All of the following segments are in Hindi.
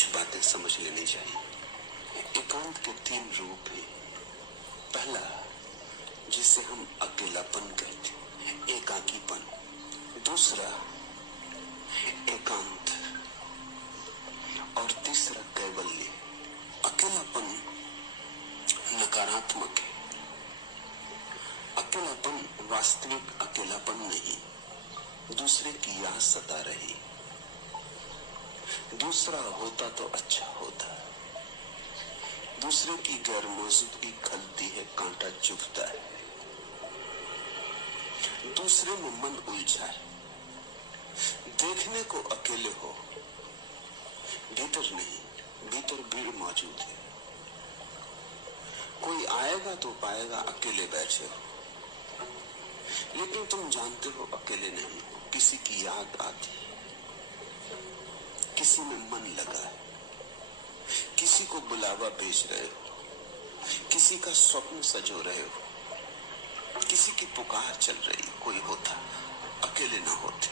कुछ बातें समझ लेनी चाहिए। एकांत के 3 रूप हैं। पहला, जिसे हम अकेलापन कहते हैं, एकाकीपन। दूसरा एकांत, और तीसरा कैवल्य। अकेलापन नकारात्मक है। अकेलापन वास्तविक अकेलापन नहीं, दूसरे की याद सता रही। दूसरा होता तो अच्छा होता, दूसरे की गैर मौजूदगी खलती है, कांटा चुभता है, दूसरे में मन उलझा है। देखने को अकेले हो, भीतर नहीं, भीतर भीड़ मौजूद है। कोई आएगा तो पाएगा अकेले बैठे हो, लेकिन तुम जानते हो अकेले नहीं हो। किसी की याद आती, किसी में मन लगा है, किसी को बुलावा भेज रहे हो, किसी का स्वप्न सजो रहे हो, किसी की पुकार चल रही। कोई होता, अकेले ना होते।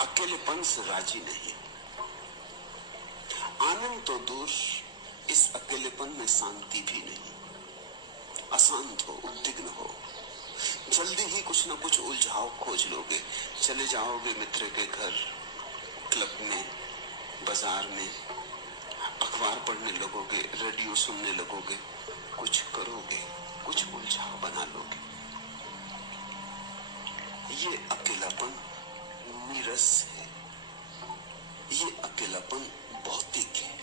अकेलेपन से राजी नहीं। आनंद तो दूर, इस अकेलेपन में शांति भी नहीं। अशांत हो, उद्विग्न हो, जल्दी ही कुछ ना कुछ उलझाव खोज लोगे। चले जाओगे मित्र के घर, क्लब में, बाजार में, अखबार पढ़ने लगोगे, रेडियो सुनने लगोगे, कुछ करोगे, कुछ उलझाव बना लोगे। ये अकेलापन नीरस है, ये अकेलापन भौतिक है,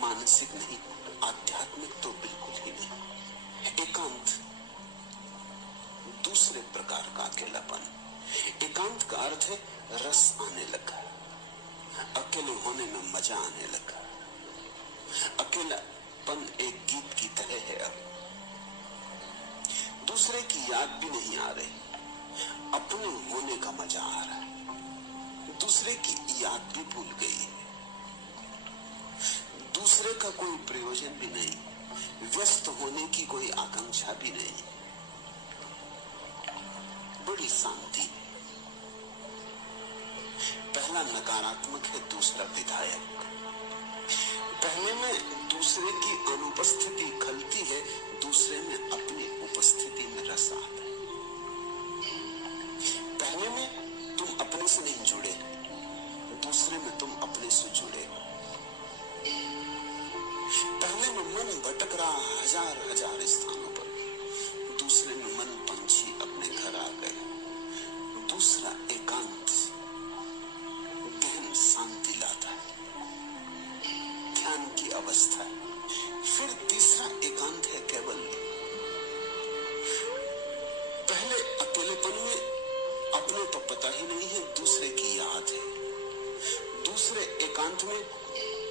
मानसिक नहीं, आध्यात्मिक तो बिल्कुल ही नहीं। एकांत दूसरे प्रकार का अकेलापन। एकांत का अर्थ है रस आने लगा, अकेले होने में मजा आने लगा। अकेलापन एक गीत की तरह है। अब दूसरे की याद भी नहीं आ रही, अपने होने का मजा आ रहा है। दूसरे की याद भी भूल गई है, दूसरे का कोई प्रयोजन भी नहीं, व्यस्त होने की कोई आकांक्षा भी नहीं। बड़ी शांति। पहला नकारात्मक है, दूसरा विधायक। पहले में दूसरे की अनुपस्थिति खलती है, दूसरे में अपनी उपस्थिति में रस आता है। पहले में तुम अपने से नहीं जुड़े, दूसरे में तुम अपने से जुड़े हो। पहले में मन भटक रहा हजार स्थानों पर, दूसरे में मन पंछी अपने घर आ गए। दूसरा एकांत गहन शांति लाता है, ध्यान की अवस्था है। फिर तीसरा एकांत है कैवल्य। पहले अकेलेपन में अपने तो पता ही नहीं है, दूसरे की याद है। दूसरे एकांत में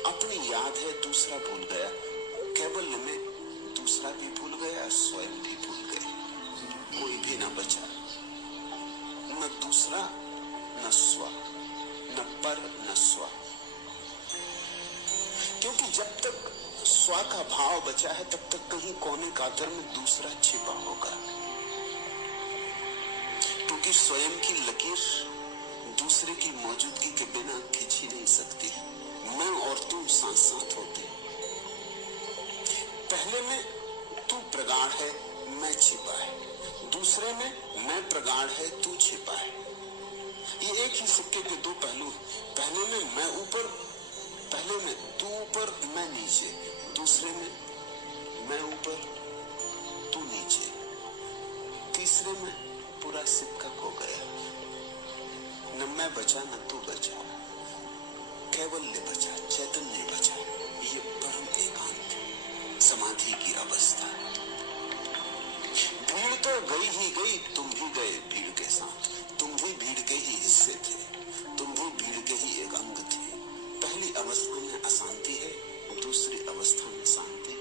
अपनी याद है, दूसरा भूल गया। कैवल्य में दूसरा भी भूल गया, स्वयं भी भूल गए, कोई भी न बचा। न दूसरा न स्व, न पर न स्व। क्योंकि जब तक स्व का भाव बचा है, तब तक कहीं कोने कातर में दूसरा छिपा होगा। क्योंकि स्वयं की लकीर दूसरे की मौजूदगी के बिना खींची नहीं सकती। मैं और तुम साथ साथ होते। पहले में तू प्रगाढ़ है, मैं छिपा है। दूसरे में मैं प्रगाढ़ है, तू छिपा है। ये एक ही सिक्के के 2 पहलू हैं। पहले में मैं ऊपर, पहले में तू ऊपर मैं नीचे, दूसरे में मैं ऊपर तू नीचे, तीसरे में पूरा सिक्का खो गया। न मैं बचा न तू बचा, कैवल्य बचा, चैतन्य बचा। ये परम एकांत है, समाधि की अवस्था। भीड़ तो गई ही गई, तुम भी गए भीड़ के साथ। तुम भी भीड़ के ही हिस्से थे, तुम भी भीड़ के ही एक अंग थे। पहली अवस्था में अशांति है, दूसरी अवस्था में शांति,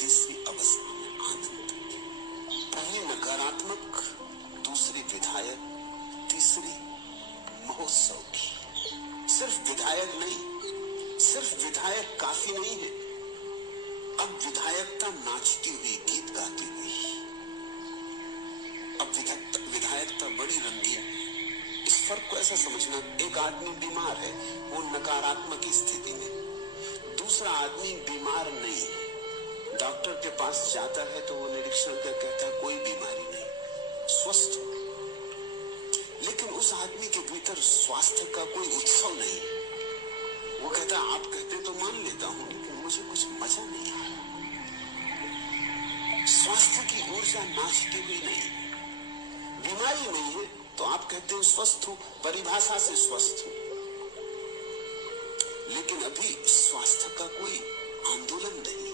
तीसरी अवस्था में आनंद। पहली नकारात्मक, दूसरी विधायक, तीसरी महोत्सव की। सिर्फ विधायक नहीं, सिर्फ विधायक काफी नहीं है। अब विधायकता नाचती हुई, गीत गाती हुई। अब विधायकता बड़ी रंगीन। इस फर्क को ऐसा समझना, एक आदमी बीमार है, वो नकारात्मक स्थिति में। दूसरा आदमी बीमार नहीं है, डॉक्टर के पास जाता है तो वो निरीक्षण कर कहता है कोई बीमारी नहीं, स्वस्थ हो। लेकिन उस आदमी के भीतर स्वास्थ्य का कोई उत्सव नहीं। वो कहता आप कहते तो मान लेता हूं, लेकिन मुझे कुछ मजा नहीं आया। स्वास्थ्य की ऊर्जा नाचती हुई नहीं। बीमारी नहीं है तो आप कहते हो स्वस्थ हूं, परिभाषा से स्वस्थ हूं, लेकिन अभी स्वास्थ्य का कोई आंदोलन नहीं,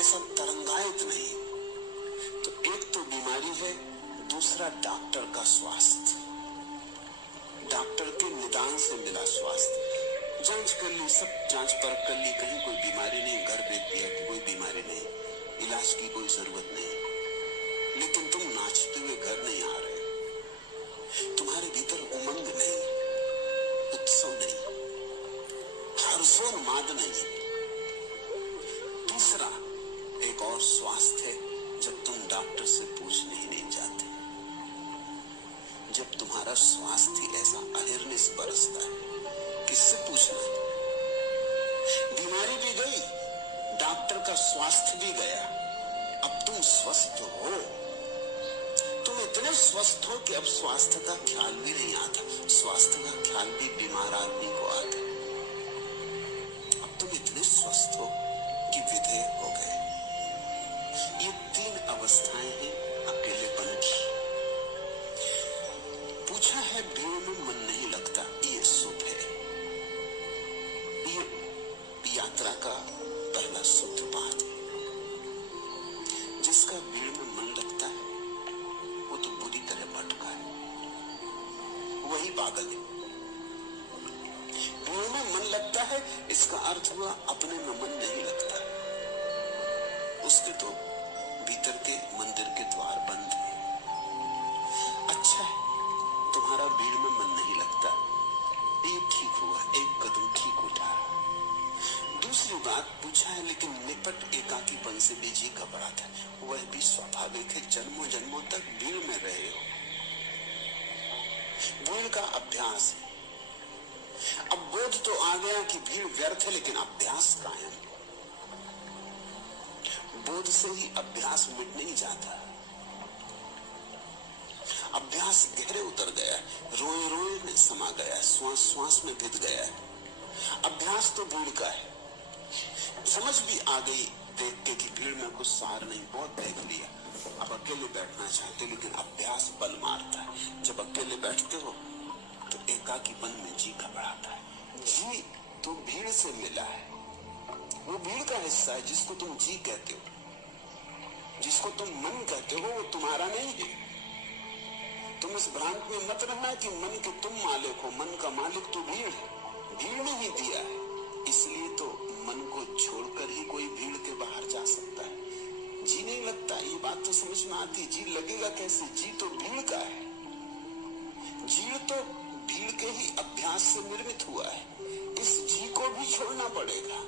ऐसा तरंगायत नहीं। तो एक तो बीमारी है, दूसरा डॉक्टर का स्वास्थ्य, डॉक्टर के निदान से मिला स्वास्थ्य। जांच कर ली, सब जांच परख कर ली, कहीं कोई बीमारी नहीं, घर भेज दिया कि कोई बीमारी नहीं, इलाज की कोई जरूरत नहीं। लेकिन तुम नाचते हुए घर नहीं आ रहे, तुम्हारे भीतर उमंग नहीं, उत्सव नहीं, हर्षोन्माद नहीं। तीसरा एक और स्वास्थ्य है, जब तुम डॉक्टर से पूछने ही नहीं जाते, जब तुम्हारा स्वास्थ्य ऐसा अहिर्निश बरसता है, किससे पूछना है? बीमारी भी गई, डॉक्टर का स्वास्थ्य भी गया, अब तुम स्वस्थ हो। तुम इतने स्वस्थ हो कि अब स्वास्थ्य का ख्याल भी नहीं आता, स्वास्थ्य का ख्याल भी बीमार आदमी को आता है। अब तुम इतने स्वस्थ हो कि विधेय हो गए। ये तीन अवस्थाएं हैं अकेलेपन की। पूछा है भीड़ में मन नहीं लगता, ये सुख है। ये यात्रा का पहला शुद्ध बात है। जिसका भीड़ में मन लगता है वो तो बुरी तरह भटका है, वही पागल है। भीड़ में मन लगता है, इसका अर्थ हुआ अपने में मन नहीं लगता, उसके तो भीतर के मंदिर के द्वार बंद हैं। अच्छा है तुम्हारा भीड़ में मन नहीं लगता, ये ठीक हुआ, एक कदम ठीक उठा। दूसरी बात पूछा है लेकिन निपट एकाकीपन से भी जी घबराता है, वह भी स्वाभाविक है, जन्मों जन्मों तक भीड़ में रहे हो, भीड़ का अभ्यास है। अब बोध तो आ गया कि भीड़ व्यर्थ है, लेकिन अभ्यास कायम। बोध से ही अभ्यास मिट नहीं जाता, अभ्यास गहरे उतर गया, रोए रोए में समा गया, श्वास श्वास में भिद गया। अभ्यास तो भीड़ का है। समझ भी आ गई देख के कि भीड़ में कुछ सार नहीं, बहुत देख लिया, अब अकेले बैठना चाहते, लेकिन अभ्यास बल मारता है। जब अकेले बैठते हो तो एकाकीपन में जी घबराता है। जी तो भीड़ से मिला है, वो भीड़ का हिस्सा है जिसको तुम जी कहते हो, जिसको तुम मन कहते हो, वो तुम्हारा नहीं है। तुम इस भ्रांत में मत रहना कि मन के तुम मालिक हो, मन का मालिक तो भीड़ है, भीड़ ने ही दिया है। इसलिए तो मन को छोड़कर ही कोई भीड़ के बाहर जा सकता है। जी नहीं लगता, ये बात तो समझ में आती, जी लगेगा कैसे? जी तो भीड़ का है, जी तो भीड़ के ही अभ्यास से निर्मित हुआ है। इस जी को भी छोड़ना पड़ेगा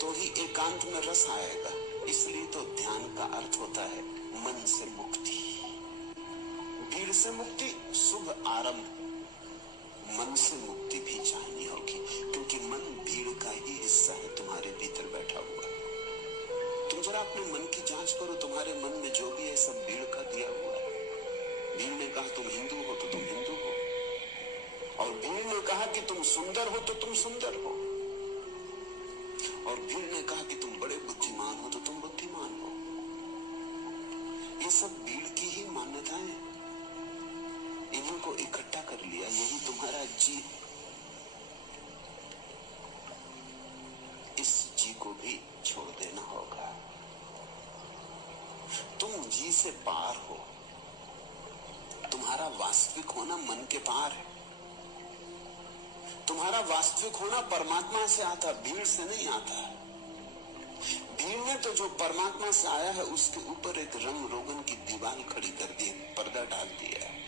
तो ही एकांत में रस आएगा। इसलिए तो ध्यान का अर्थ होता है मन से मुक्ति, भीड़ से मुक्ति, शुभ आरंभ। मन से मुक्ति भी चाहिए होगी, क्योंकि मन भीड़ का ही हिस्सा है, तुम्हारे भीतर बैठा हुआ। तुम जरा अपने मन की जांच करो, तुम्हारे मन में जो भी है सब भीड़ का दिया हुआ है। भीड़ ने कहा तुम हिंदू हो तो तुम हिंदू हो, और भीड़ ने कहा कि तुम सुंदर हो तो तुम सुंदर हो, और भीड़ ने कहा कि तुम बड़े बुद्धिमान हो तो तुम बुद्धिमान हो। ये सब भीड़ की ही मान्यताएं, इन्हीं को इकट्ठा कर लिया, यही तुम्हारा जी। इस जी को भी छोड़ देना होगा। तुम जी से पार हो, तुम्हारा वास्तविक होना मन के पार है। तुम्हारा वास्तविक होना परमात्मा से आता, भीड़ से नहीं आता। भीड़ ने तो जो परमात्मा से आया है उसके ऊपर एक रंग रोगन की दीवार खड़ी कर दी, पर्दा डाल दिया है,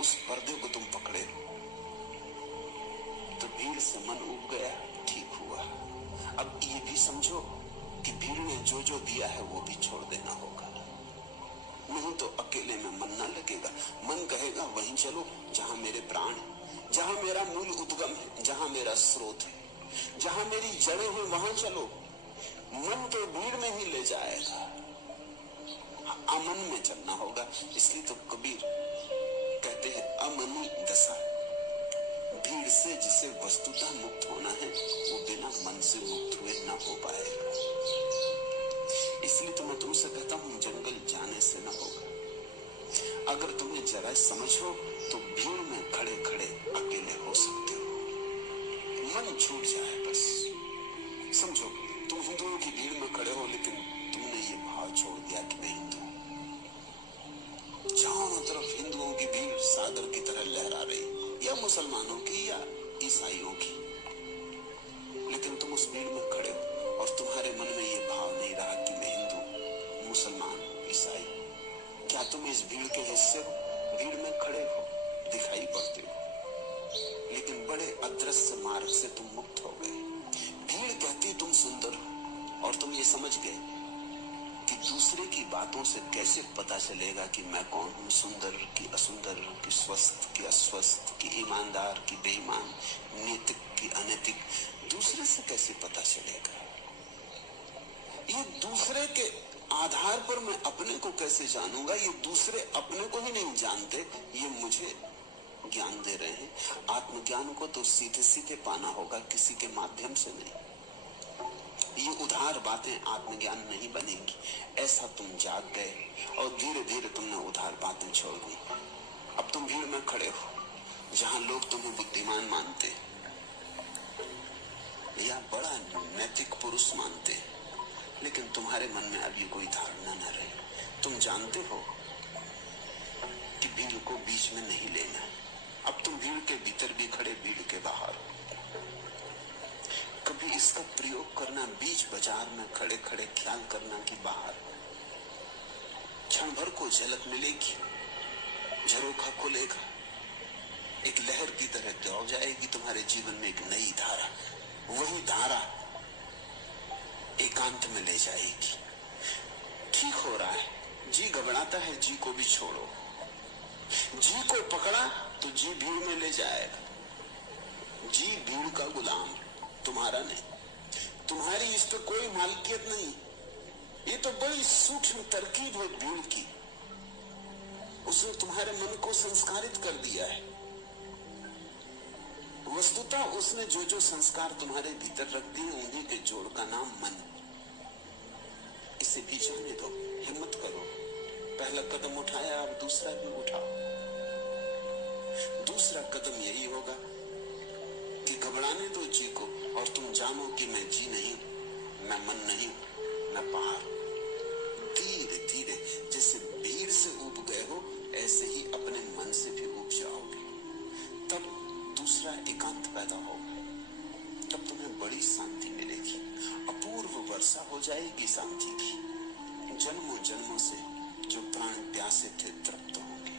उस पर्दे को तुम पकड़े हो। तो भीड़ से मन उब गया, ठीक हुआ। अब ये भी समझो कि भीड़ ने जो जो दिया है वो भी छोड़ देना होगा, नहीं तो अकेले में मन न लगेगा। मन कहेगा वहीं चलो जहां मेरे प्राण है, जहां मेरा मूल उद्गम है, मेरा स्रोत है। जहां मेरी जड़ें हैं वहां चलो। मन तो भीड़ में ही ले जाएगा, अमन में चलना होगा। इसलिए तो कबीर कहते हैं अमनी दशा। भीड़ से जिसे वस्तुतः मुक्त होना है वो बिना मन से मुक्त हुए न हो पाएगा। इसलिए तो मैं तुमसे कहता हूं जंगल जाने से न होगा। अगर तुम्हें जरा समझ हो तो भीड़ में खड़े खड़े अकेले हो सकते हो। मन छूट जाए बस। समझो तुम हिंदुओं की भीड़ में खड़े हो, लेकिन तुमने ये भाव छोड़ दिया कि मैं हिंदू। चारों तरफ हिंदुओं की भीड़ सागर की तरह लहरा रही, या मुसलमानों की या ईसाइयों की, लेकिन तुम उस भीड़ में खड़े हो और तुम्हारे मन में ये भाव नहीं रहा कि मैं हिंदू, मुसलमान, ईसाई। क्या तुम इस भीड़ के हिस्से हो? भीड़ में खड़े हो, दिखाई पड़ते हो, लेकिन बड़े अदृश्य मार्ग से तुम मुक्त हो गए। भीड़ कहती तुम सुंदर हो और तुम ये समझ गए कि दूसरे की बातों से कैसे पता चलेगा कि मैं कौन हूं, सुंदर की असुंदर, की स्वस्थ की अस्वस्थ, की ईमानदार की बेईमान, नैतिक की अनैतिक, दूसरे से कैसे पता चलेगा? ये दूसरे के आधार पर मैं अपने को कैसे जानूंगा? ये दूसरे अपने को ही नहीं जानते, ये मुझे ज्ञान दे रहे हैं। आत्मज्ञान को तो सीधे सीधे पाना होगा, किसी के माध्यम से नहीं। ये उधार बातें आत्मज्ञान नहीं बनेंगी। ऐसा तुम जाग गए और धीरे धीरे तुमने उधार बातें छोड़ दी। अब तुम भीड़ में खड़े हो जहां लोग तुम्हें बुद्धिमान मानते या बड़ा नैतिक पुरुष मानते, लेकिन तुम्हारे मन में अभी कोई धारणा न रहे। तुम जानते हो कि भीड़ को बीच में नहीं लेना। अब तुम भीड़ के भीतर भी खड़े, भीड़ के बाहर हो। कभी इसका प्रयोग करना, बीच बाजार में खड़े खड़े ख्याल करना कि बाहर क्षण भर को झलक मिलेगी, झरोखा खुलेगा, एक लहर की तरह दौड़ जाएगी तुम्हारे जीवन में, एक नई धारा। वही धारा एकांत में ले जाएगी। ठीक हो रहा है, जी घबराता है, जी को भी छोड़ो। जी को पकड़ा तो जी भीड़ में ले जाएगा। जी भीड़ का गुलाम, तुम्हारा नहीं। तुम्हारी इस पर कोई मालिकियत नहीं। ये तो बड़ी सूक्ष्म तरकीब है भीड़ की। उसने तुम्हारे मन को संस्कारित कर दिया है। वस्तुतः उसने जो जो संस्कार तुम्हारे भीतर रख दिए, उन्हीं के जोड़ का नाम मन। इसे भी जाने दो, हिम्मत करो। पहला कदम उठाया, अब दूसरा भी उठाओ। दूसरा कदम यही होगा कि घबराने दो जी को और तुम जानो कि मैं जी नहीं, मैं मन नहीं, मैं बाहर। धीरे धीरे जैसे भीड़ से ऊब गए हो, ऐसे ही अपने मन से भी ऊब जाओगे। तब दूसरा एकांत पैदा होगा। तब तुम्हें बड़ी शांति मिलेगी, अपूर्व वर्षा हो जाएगी शांति की। जन्मों जन्मों से जो प्राण प्यासे थे तृप्त होंगे।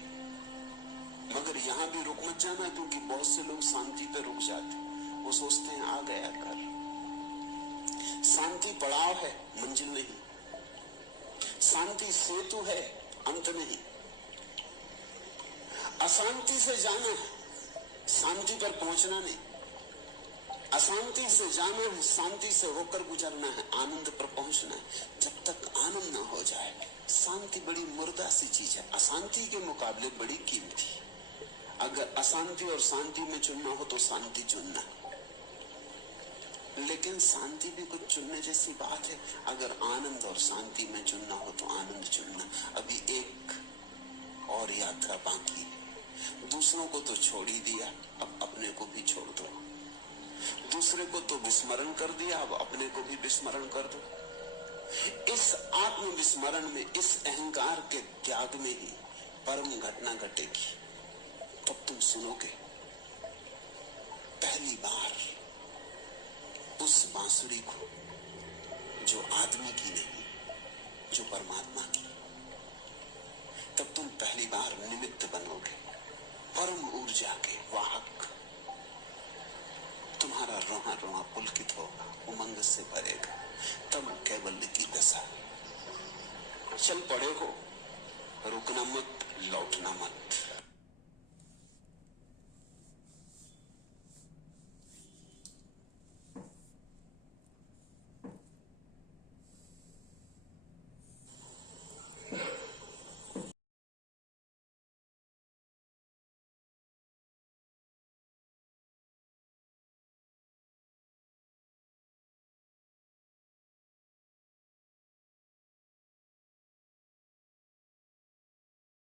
मगर यहाँ भी रुक मत जाना, क्योंकि बहुत से लोग शांति पे रुक जाते। वो सोचते हैं आ गया घर। शांति पड़ाव है, मंजिल नहीं। शांति सेतु है, अंत नहीं। अशांति से जाना है, शांति पर पहुंचना नहीं। अशांति से जाना है, शांति से होकर गुजरना है, आनंद पर पहुंचना है। जब तक आनंद न हो जाए, शांति बड़ी मुर्दा सी चीज है, अशांति के मुकाबले बड़ी कीमती। अगर अशांति और शांति में चुनना हो तो शांति चुनना, लेकिन शांति भी कुछ चुनने जैसी बात है। अगर आनंद और शांति में चुनना हो तो आनंद चुनना। अभी एक और यात्रा बाकी है। दूसरों को तो छोड़ ही दिया, अब अपने को भी छोड़ दो। दूसरे को तो विस्मरण कर दिया, अब अपने को भी विस्मरण कर दो। इस आत्म विस्मरण में, इस अहंकार के त्याग में ही परम घटना घटेगी। तब तुम सुनोगे पहली बार उस बांसुरी को जो आदमी की नहीं, जो परमात्मा की। तब तुम पहली बार निमित्त बनोगे, परम ऊर्जा के वाहक। तुम्हारा रोहा रोहा पुलकित होगा, उमंग से भरेगा। तब कैवल्य की दशा। चल पड़े हो, रुकना मत, लौटना मत।